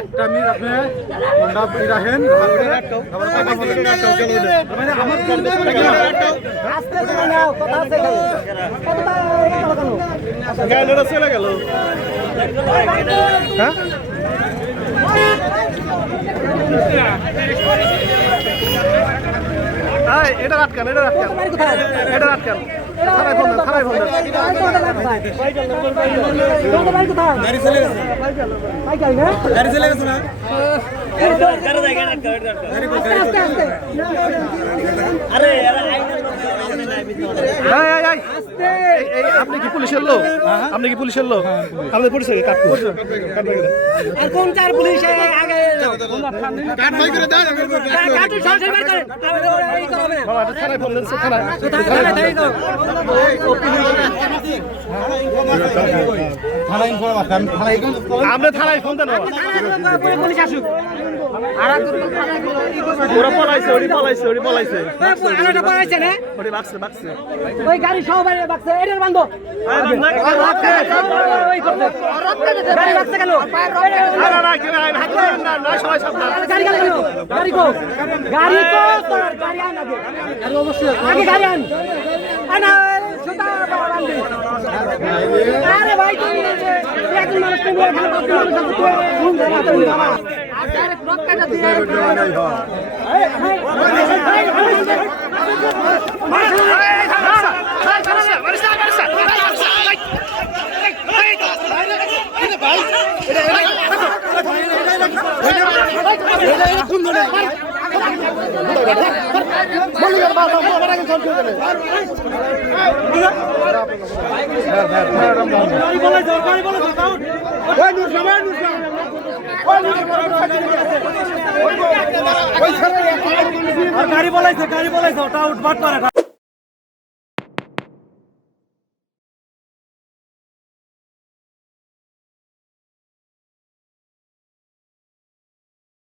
একটা মিনিট আপনি কোনটা রাখেন মানে আমার চলে গেল হ্যাঁ এটা আটকান এটা আটকান এটা আটকান থানায় ফোন দেন থানায় ফোন দেন গাড়ি চলে গেছে না আপনি কি পুলিশের লোক আপনি কি পুলিশের লোক আমাদের পুলিশের কোন চার পুলিশ আগে আমরা থানায় ফোন দেন পুলিশ আসুক ওরা পলাইছে ওরি পলাইছে ওরি পলাইছে আরেকটা পড়াইছে না ওরি বাক্সে বাক্সে ওই গাড়ি সহ বাইরে বাক্সে এটার বান্ধব গাড়ি বাক্সে গেল গাড়ি গেল গাড়ি কো গাড়ি কো গাড়ি আন আগে আরে অবশ্যই আগে গাড়ি আন আনা সুতা বাবান্দি আরে ভাই তুমি একজন মানুষ তুমি এখানে কত মানুষ আছে তুই ঘুম ধরে তুমি বাবা আর ডাইরেক্ট রক কাটা দিয়ে গাড়ি বলাইছে ওটা উঠবাট করে